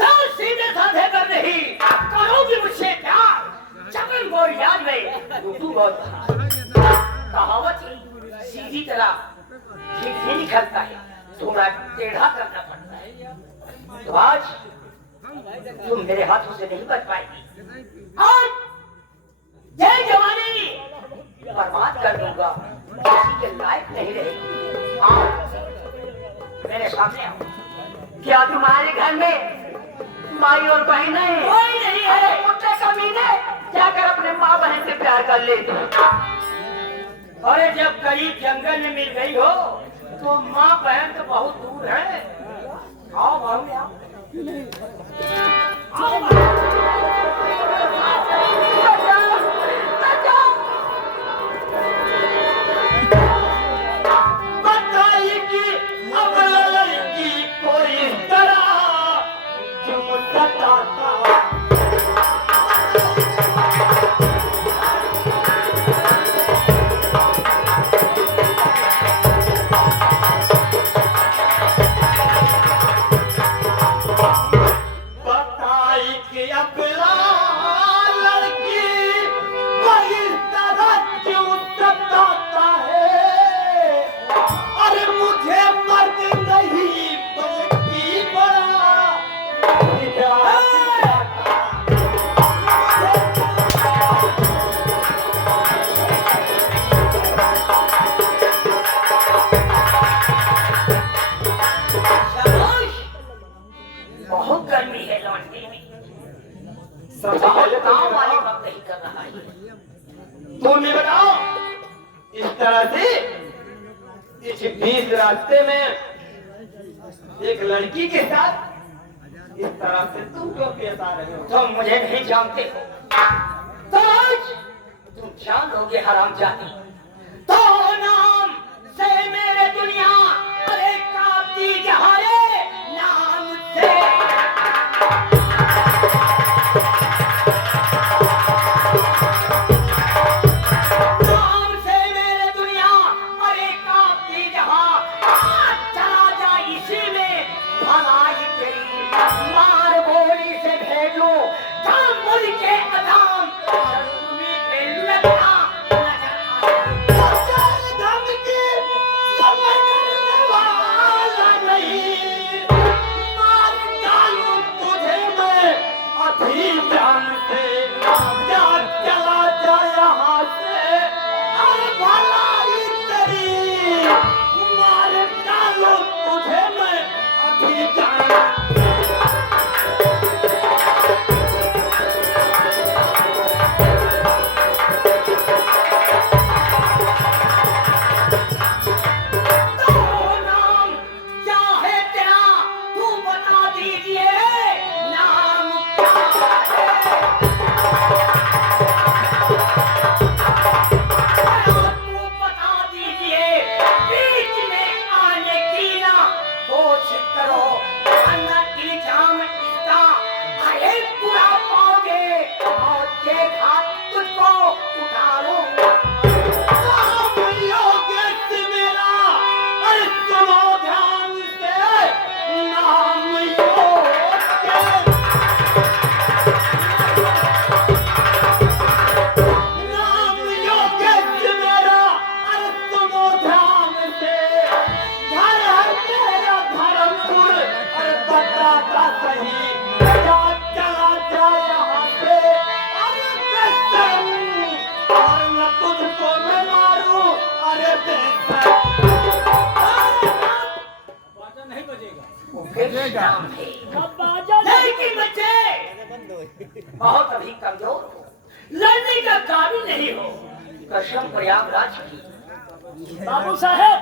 तो सीधे साधे कर नहीं करोगी मुझसे प्यार चकन गोरी याद में तू बहुत कहावत ही सीधी तरह ठीक ही निकलता है थोड़ा टेढ़ा करना पड़ता है। तो आज तुम मेरे हाथों से नहीं बच पाएगी। आज ये जवानी बर्बाद कर दूंगा किसी के लायक नहीं रहेगी। हाँ मेरे सामने आओ। क्या तुम्हारे घर में माई और बहन है? कोई नहीं है। कुत्ते कमीने जाकर अपने माँ बहन से प्यार कर लेते। अरे जब करीब जंगल में मिल गई हो तो माँ बहन तो बहुत दूर है। आओ भाव में आओ। बताइए अब लड़की कोई तरह जो बताता रास्ते में एक लड़की के साथ इस तरह से तुम क्यों पेश आ रहे हो? तुम मुझे नहीं जानते हो तो आज तुम जान लोगे हरामजादी। तो नाम से मेरे दुनिया अरे कांपती जहारे नाम से लेकिन बच्चे बहुत अभी कमजोर हो, लड़ने का काबिल नहीं हो। कसम प्रयागराज की। बाबू साहेब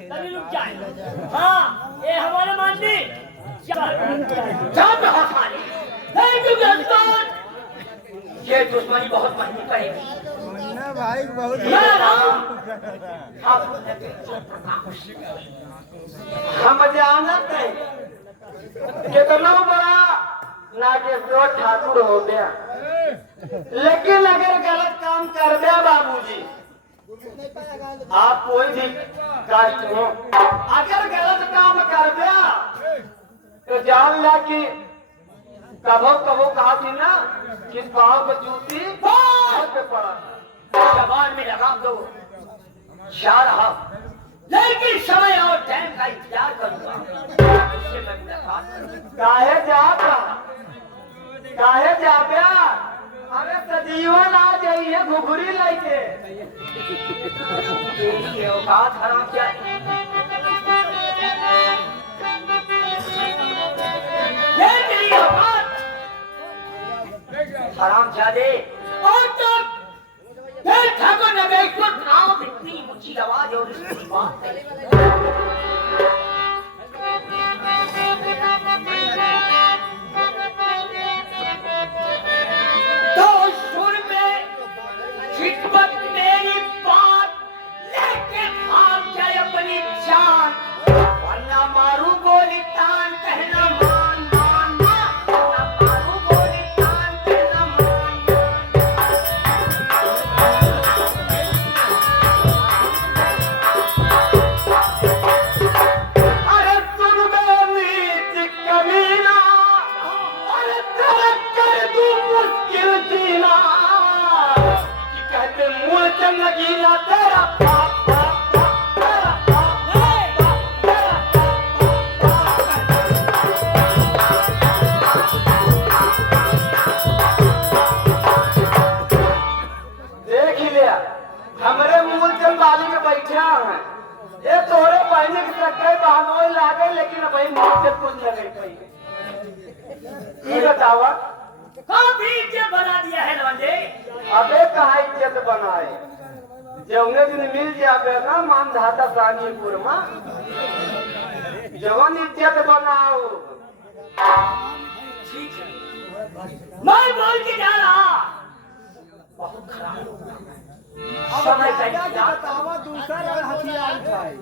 तभी रुक जाए। हाँ ये हमारे माननी ये दुश्मनी बहुत महंगी पड़ेगी भाई। बहुत हम जानत है कितना बड़ा नागेश्वर ठाकुर हो गया, लेकिन अगर गलत काम कर दिया बाबूजी, आप कोई भी कास्ट हो, अगर गलत काम कर दिया तो जान ला कि कभो कभो कहा थी ना कि पाँव को जूती हाथ पे पड़ा। जबान में लगा दो जा रहा, लेकिन समय और टाइम का इंतजार करूंगा। उससे मैं मुलाकात करूंगा। काहे जा प्या? अरे सजीवन आ जाइए घुघुरी लेके। तेरी औकात हराम क्या तेरी औकात हराम जादे। और तब फिर ठाकुर नगेश्वर नाम इतनी ऊंची आवाज और इतनी बात है। तो सुर में खिदमत मेरी बात लेके भाग जाए अपनी जान, वरना मारू गोली तान कहना मान मान मान, वरना मारू गोली तान कहना मान मान। अरे सुन बे नीच कमीना, अरे तेरे कर दूं मुश्किल जीना, कि कहते मुँह से नगीना तेरा बाप बाप बाप, तेरा बाप बाप बाप, तेरा बाप बाप बाप। देख ही लिया हमरे मूल चंबाली में बैठा है। ये तोरे पहले की टक्कर बहानों लागे, लेकिन भाई मूल से कुछ लगे पहले। ये बतावा काफी इज्जत बना दिया है लवंडे। अबे कहा इज्जत बनाए, जौने दिन मिल जाबे ना मान धाता सानीपुर में, जवन इज्जत बनाओ। ठीक है, मैं बोल के जा रहा, बहुत खराब होगा। समय का इंतजार। दूसरा हथियार उठाए।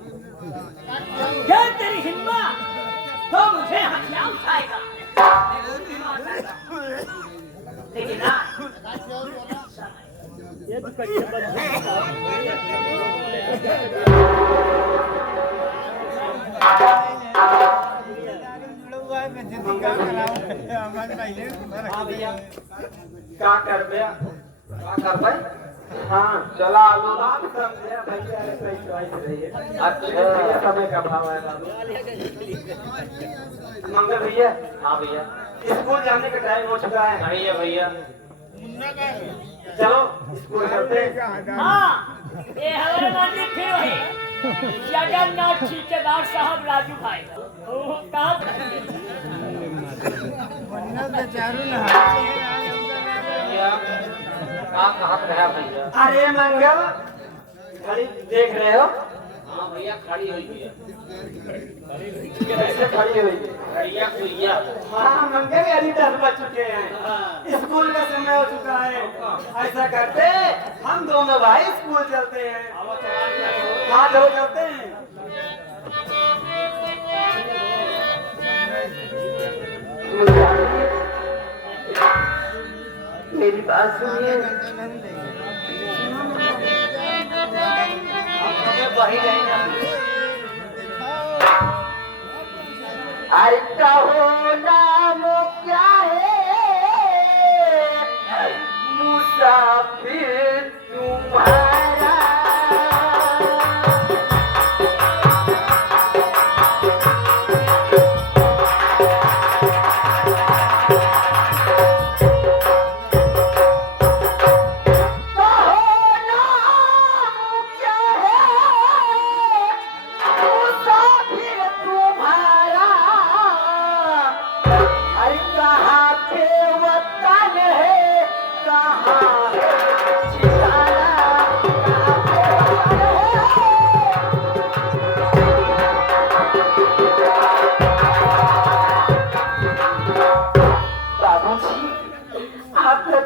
क्या तेरी हिम्मत तो मुझे हथियार उठाएगा, लेकिन ना ये तो कच्चे क्या कर बे? क्या कर भाई? हाँ चला आलू रात समझे भैया सही चॉइस रही है। अच्छा समय का भाव है बाबू। मंगल भैया। हाँ भैया, स्कूल जाने का टाइम हो चुका है। भैया भैया चलो स्कूल चलते हैं। हाँ, ये हमारे मंदिर फिर वही जगन्नाथ ठेकेदार साहब राजू भाई। ओह, कहाँ कहाँ रहा भैया? अरे मंगल घड़ी देख रहे हो? हाँ भैया, खड़ी हुई है। कैसे खड़ी हुई? भैया भैया, हाँ मंगल अभी 10 बज चुके हैं, स्कूल का समय हो चुका है। ऐसा करते हम दोनों भाई स्कूल चलते हैं। हाँ चलो चलते हैं। मेरी बात सुनिए। वही रहेगा। अरे कहो नाम क्या है मुसाफिर तुम्हारा?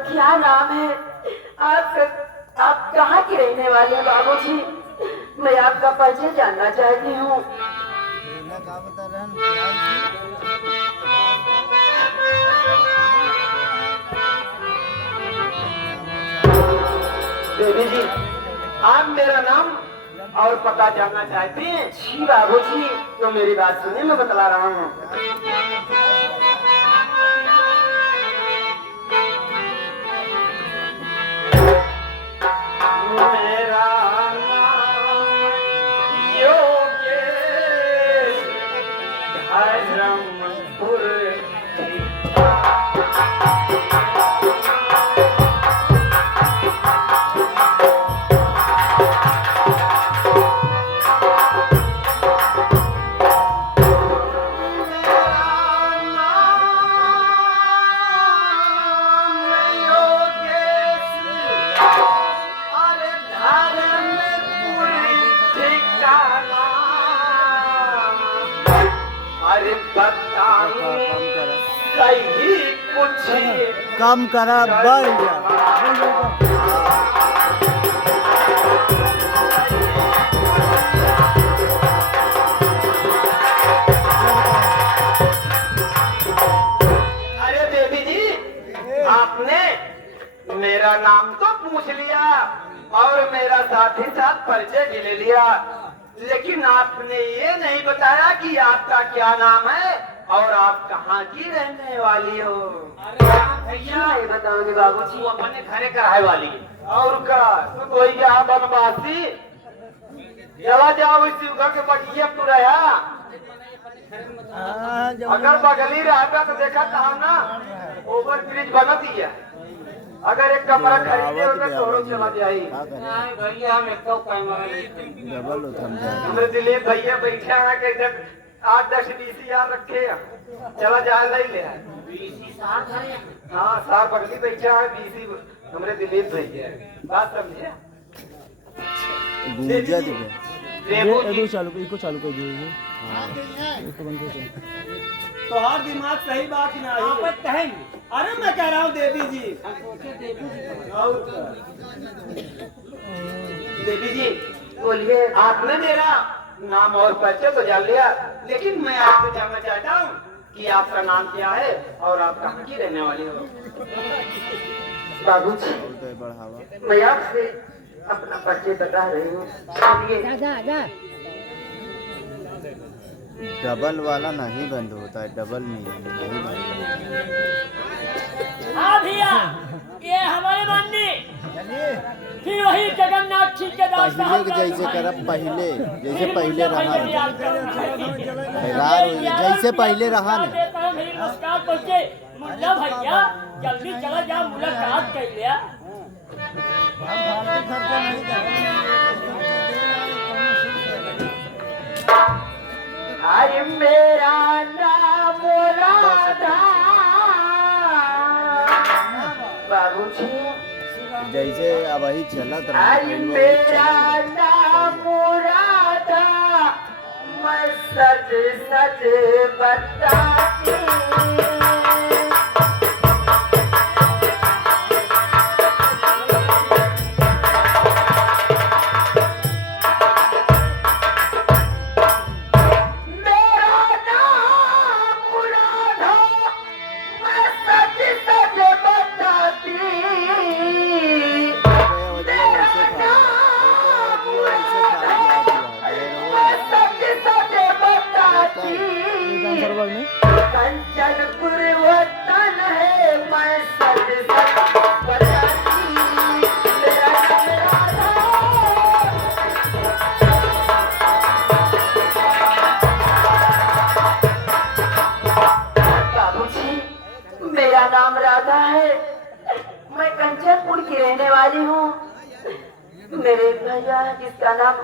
क्या नाम है? आप कहाँ के रहने वाले हैं बाबूजी? मैं आपका परिचय जानना चाहती हूँ। देवी जी, आप मेरा नाम और पता जानना चाहती हैं? जी बाबूजी, तो मेरी बात सुनिए, मैं बतला रहा हूँ। सही कुछ कम करा बढ़ गया। अरे देवी जी, आपने मेरा नाम तो पूछ लिया और मेरा साथ ही साथ परिचय भी ले लिया, लेकिन आपने ये नहीं बताया कि आपका क्या नाम है और आप कहाँ की रहने वाली हो। भैया नहीं बताओगे बाबू जी, वो अपने घरे कराए वाली और का तो कोई क्या बनवासी, चला जाओ इस युग के बगिए पुरया। अगर बगली रहता तो देखा था ना, ओवर ब्रिज बनत ही है। अगर एक कमरा खरीदे हो तो तोरो चला जाई। भैया हम एक तो डबल हो थम जाए। हमरे दिलीप भैया बैठे हैं कि जब 8-10 बीसी यार रखे हैं, चला जा ले ले। हाँ सार बगली बैठा है बीसी हमरे दिलीप भैया, बात समझे। गूंजा दिखे। देवो जी, इसको चालू कर दीजिए। इसको बंद कर दीजिए। तो हर दिमाग सही बात ही नहीं। अरे मैं कह रहा हूँ देवी जी, और देवी जी बोलिए। आपने मेरा नाम और परिचय तो जान लिया, लेकिन मैं आपसे जानना चाहता हूँ कि आपका नाम क्या है और आप कहाँ की रहने वाली हो। बाबू जी, बढ़ावा। मैं आपसे अपना परिचय बता रही हूँ, सुनिए। डबल वाला नहीं बंद होता है, डबल में नहीं बंद होता। हाँ भैया, ये हमारे माननी फिर वही जगन्नाथ जी के दास पहले के जैसे करब, पहले जैसे पहले रहा जैसे पहले रहा नहीं। नमस्कार पहुँचे मुल्ला भैया, जल्दी चला जा, मुलाकात कर लिया। अरे मेरा नाम राधा। बाबू जी जैसे अब वही चलत अरे मेरा नाम राधा, मैं सच सच बताती। कंचनपुर वतन है, मैं सच सच बताती। मेरा नाम राधा। बाबूजी, मेरा नाम राधा है, मैं कंचनपुर की रहने वाली हूँ। मेरे भैया जिसका नाम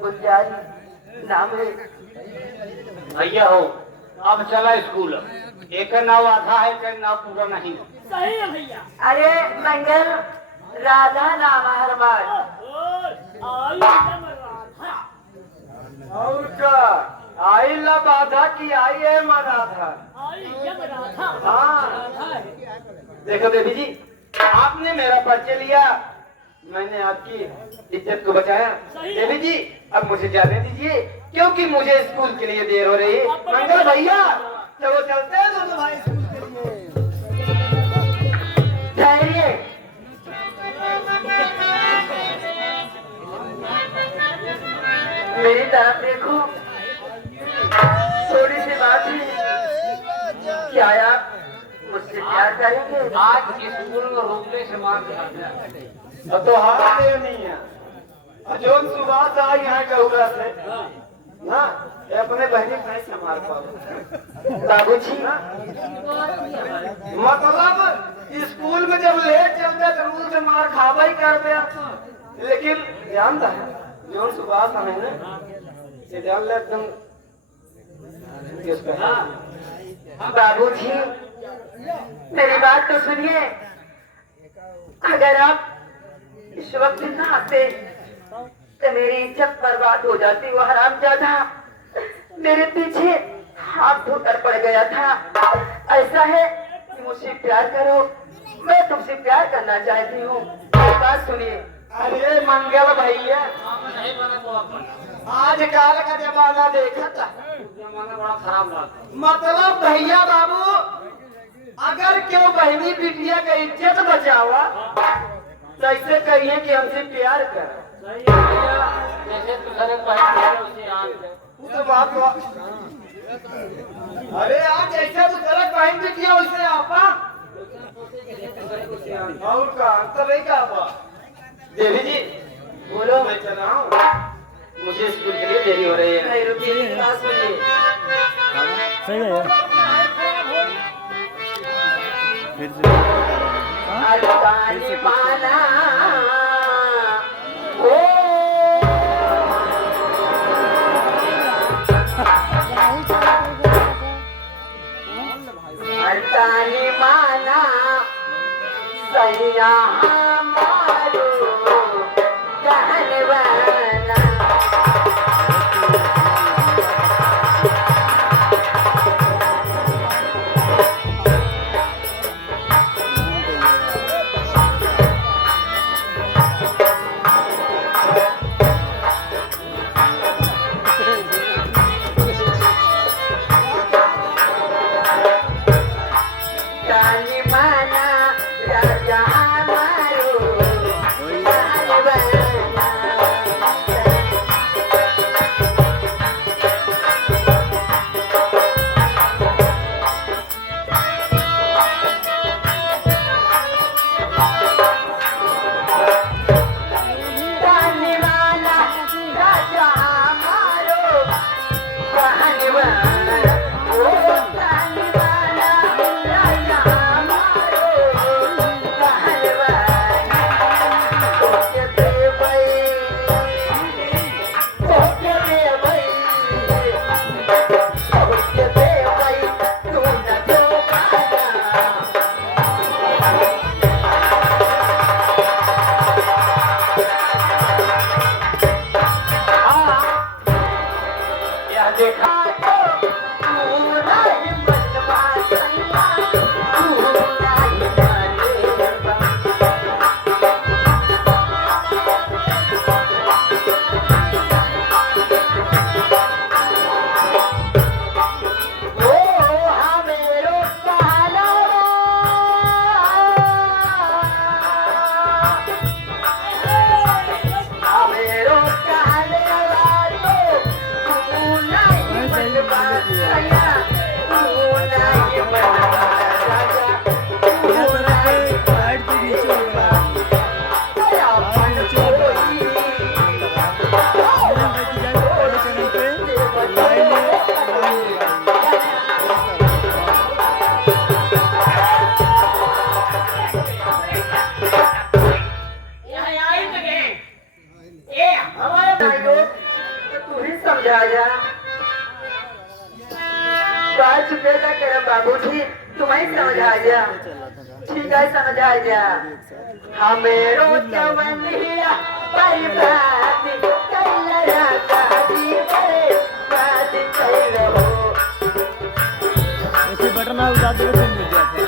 गुलजारी नाम है। भैया हो, अब चला स्कूल। एक नाव आधा है, एक नाव पूरा नहीं। सही है भैया। अरे मंगल, राधा नाम है हमार। और का आई ला बाधा की आई है मराठा। हाँ देखो देवी जी, आपने मेरा परिचय लिया, मैंने आपकी इज्जत को बचाया। देवी जी अब मुझे जाने दीजिए, क्योंकि मुझे स्कूल के लिए देर हो रही है। मंगल भैया चलो चलते हैं दोनों भाई स्कूल के लिए। ठहरिए, मेरी तरफ देखो, थोड़ी सी बात है। क्या आप मुझसे प्यार करेंगे? आज स्कूल में रोकने से मार दिया तो हाथ नहीं है। जो सुबह से आई है गौरा से ना, ये अपने बहनी नहीं संभाल पाओ। बाबूजी मतलब स्कूल में जब लेट चलते तो रूल से मार खावा ही कर दिया, लेकिन ध्यान था जो सुबह से है ना, ये ध्यान ले एकदम। बाबूजी मेरी बात तो सुनिए, अगर आप इस वक्त ना आते तो मेरी इज्जत बर्बाद हो जाती। वो हरामजादा मेरे पीछे हाथ धोकर पड़ गया था। ऐसा है कि मुझसे प्यार करो, मैं तुमसे प्यार करना चाहती हूँ। बात सुनिए। अरे मंगल भैया, आज काल का जमाना देखा था, जमाना बड़ा खराब लगा। मतलब भैया बाबू, अगर क्यों बहनी बिटिया का इज्जत बचावा तो ऐसे कहिए कि हमसे प्यार कर। सही है भैया, जैसे तू घर पहन उसे आज वो तो बात हुआ। अरे आज ऐसा तो गलत बहन बिटिया वैसे आपा और का अंतर नहीं का आपा। देवी जी बोलो। मैं चला हूँ, मुझे स्कूल के लिए देरी हो रही है। नहीं रुकिए, क्लास में सही है फिर से अड़ताली माना ओ अड़ताली माना सैया मारो कहनवाना। ताली माना राजा मारो कहनवाना। ताली माना राजा मारो कहनवाना। ओ ताली माना राजा मारो कहनवाना। तोके देवई तोके देवई तोके देवई तू न जो पाना। यह देखा तो पूरा ही मनवा सैया, पूरा ही मनवा। ओ हमेरो कहलवा, हमेरो कहलवा तो पूरा ही मनवा सैया, पूरा ही मनवा राजा, पूरा ही साइड पे नीचे हो गया दया मन कोई। चैनल पे लाइन यहाँ आई तो गए। ए हमारे भाई लोग तो तू ही समझा जा। कह चुके थे कि रे बाबूजी तुम ही समझा जा। ठीक है समझा जा। हमेरो जवनिया बर्बाद कैल राजा जी बर्बाद कैल हो। ऐसे बटन आप उठा दो तो मिल जाता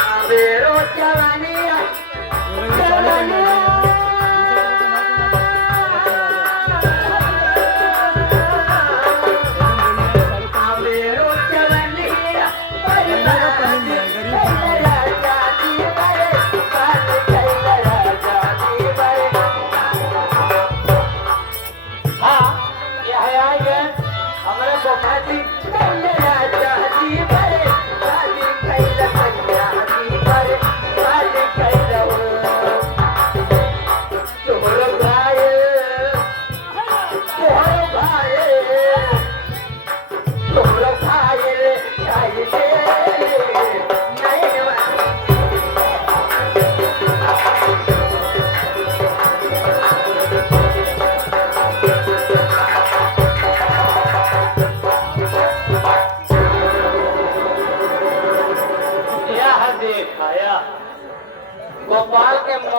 हमेरो जवनिया हमेरो जवनिया बर्बाद कैल राजा जी बर्बाद कैल राजा जी बर्बाद। हाँ, यह आएगा हमारे गोपाती कैल राजा जी बर्बाद कैल कन्या जी बर्बाद कैल हो। तोहरो भाई तोहरो भाई तोहरो भाई चाहिए नहीं बा।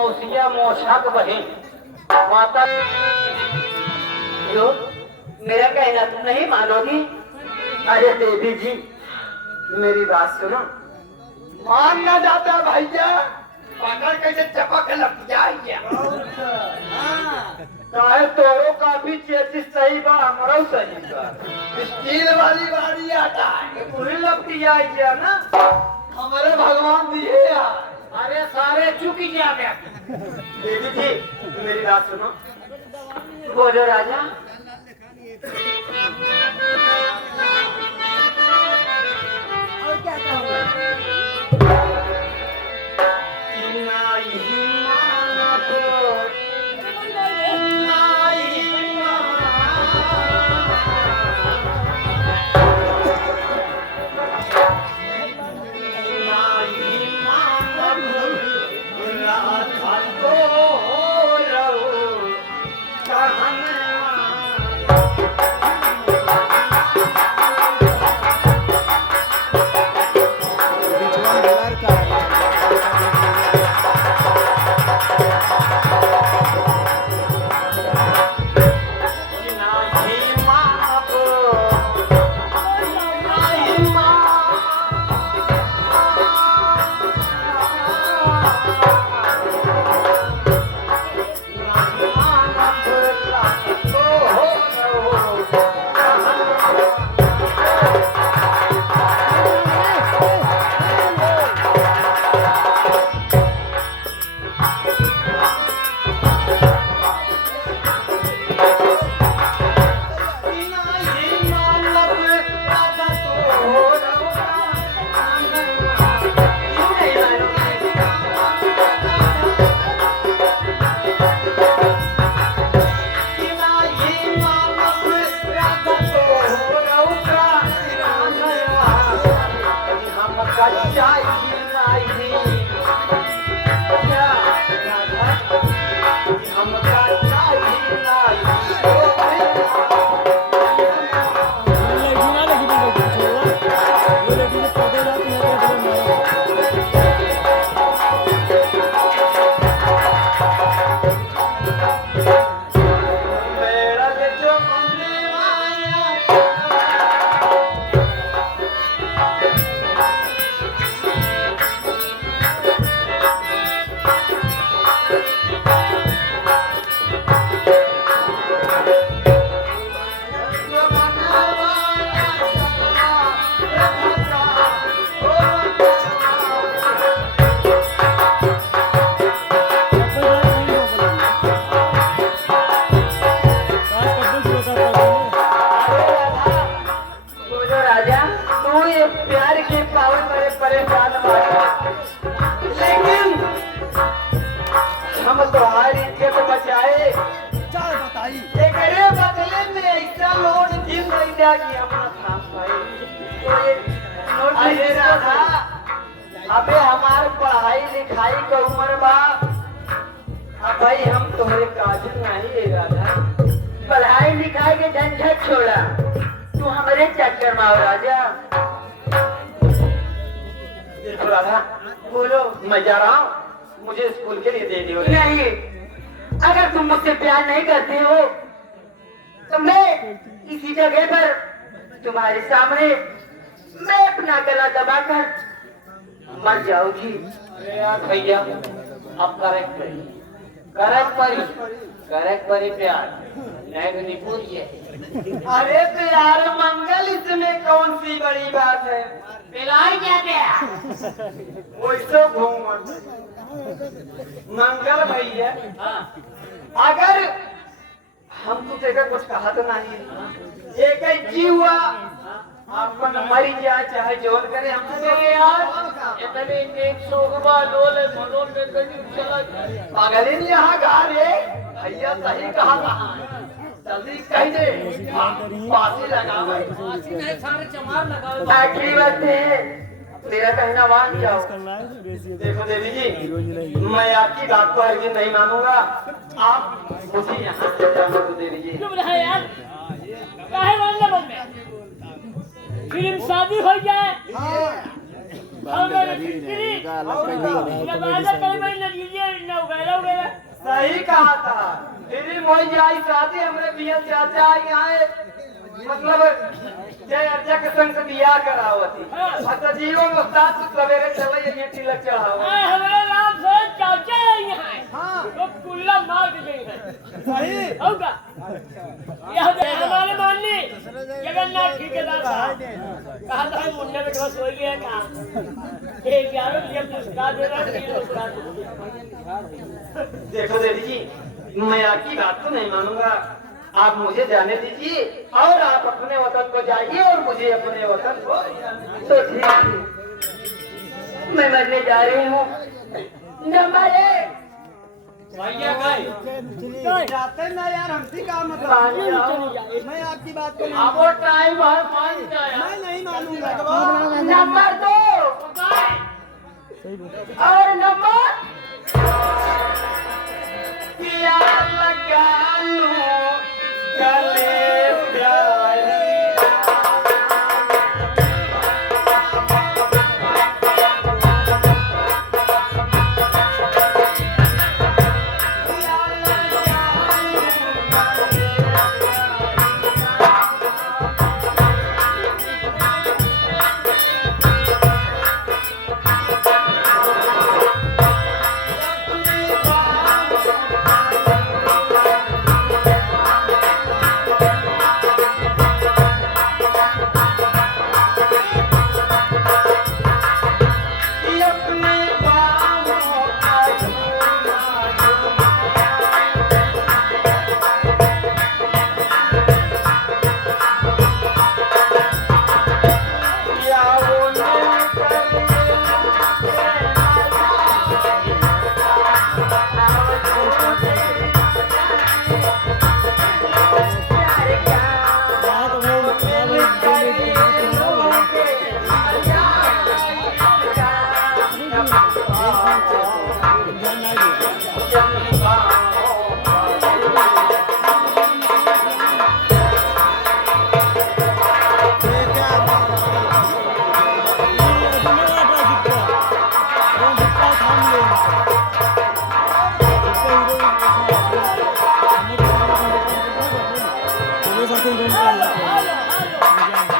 मौसिया मौसाक बहन माता। यो, मेरा कहना तुम नहीं मानोगी? अरे देवी जी मेरी बात सुनो। मानना जाता भैया पकड़ कैसे चपक लग जाए। काहे तोरो काफी चेसिस सही बा हमरो सही बा। स्टील वाली गाड़ी आता है पूरी लगती जाए ना हमारे भगवान दिए यार। अरे सारे चुक जा गया। देवी जी मेरी बात सुनो। बोलो राजा। और क्या कहूँगा? हम तुम्हारी इज्जत बचाए। चल बताई। एकरे बदले में ऐसा लोड दिल नहीं दिया कि अपना काम भाई। अरे राधा अबे हमार पढ़ाई लिखाई का उम्र बा। अब भाई हम तुम्हारे काबिल नहीं है राधा। पढ़ाई लिखाई के झंझट छोड़ा, तू हमारे चक्कर में आओ राजा। देखो राधा बोलो। मैं जा रहा हूँ, मुझे स्कूल के लिए दे दियो। नहीं, अगर तुम मुझसे प्यार नहीं करते हो तो मैं इसी जगह पर तुम्हारे सामने मैं अपना गला दबाकर मर जाऊंगी। अरे यार भैया अब करेक्ट परी प्यार नहीं पूछिए। अरे तो यार मंगल इसमें कौन सी बड़ी बात है। पिलाई क्या क्या? वैसे घूम मंगल भैया अगर हम तुझे का कुछ कहा तो नहीं। एक जीवा अपन मरी जाए चाहे जोर करे हम तुझे यार इतने एक सोगवा लोले मनोन में कहीं चला जाए। पागल ही यहाँ गा रे भैया सही कहा था। जल्दी कह दे फांसी लगा भाई। सारे चमार लगाओ। आखिरी बात है मेरा कहना मान जाओ। देखो देवी जी मैं आपकी बात को हरगिज़ नहीं मानूंगा। आप मुझे यहाँ से जाने दो देवी जी। चुप रहे यार, काहे मानना बोलते? फिल्म शादी हो जाए और फिक्री का अलग कहीं ये बात कहीं भाई नजीजे न उगैला सही कहा था। फिर मोई आई शादी हमरे बिया चाचा आई आए मतलब जय अज्जा के संग से बियाह करावती। अच्छा जीवन में साथ सवेरे चले ये तिलक चढ़ाओ। हमारे नाम से चाचा आई है हाँ तो कुल्ला मार के गई है सही होगा यह हमारे माननी जगन्नाथ ठेकेदार साहब कहा था मुन्ने में बस हो गया का ये 11 रुपया पुरस्कार दे रहा है पुरस्कार देखो देवी जी मैं आपकी बात तो नहीं मानूंगा। आप मुझे जाने दीजिए और आप अपने वतन को जाइए और मुझे अपने वतन को तो ठीक है मैं मरने जा रही हूँ नंबर 1 भैया गए जाते ना यार हमसे का मतलब। मैं आपकी बात को अब वो टाइम हर मान जाए मैं नहीं मानूंगा। नंबर 2 और नंबर किया लगा लूं गले प्यारी। Hello hello hello